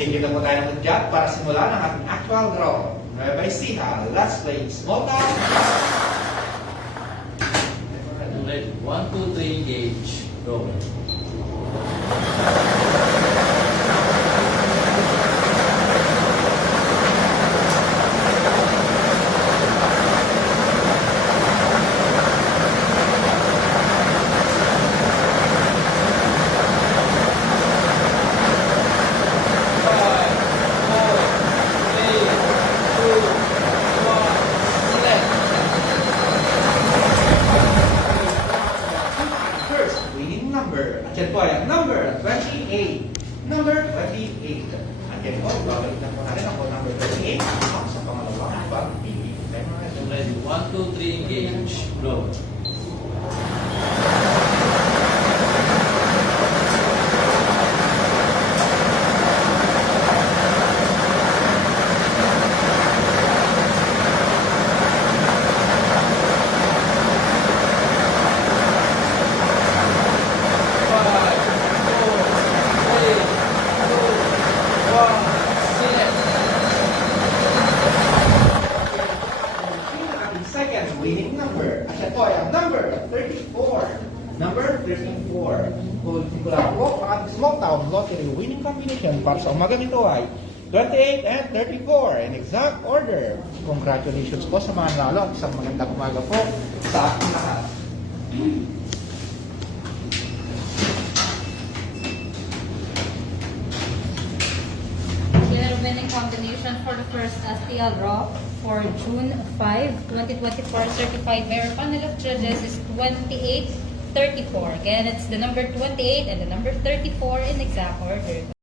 Titigil na po tayo ng job para simulan ang ating actual draw. Nueva Ecija, let's play small town. Ready? 1, 2, 3, engage. Go. First, winning number. At yan po ay ang number 28. Number 28. At yan po, babalik na po natin ako number 28. Ako sa pangalawang pag-ibig. Ready? 1, 2, 3, engage. Go. Second winning number. At yan po ay ang number 34. Number 34. Simula po ang ating small town lottery winning combination para sa umaga nito ay 28 and 34 in exact order. Congratulations po sa mga nanalo at isang magandang umaga po sa ating lahat. Winner winning combination for the first STL draw for June 5, 2024 certified by our panel of judges is 2834. Again, it's the number 28 and the number 34 in exact order.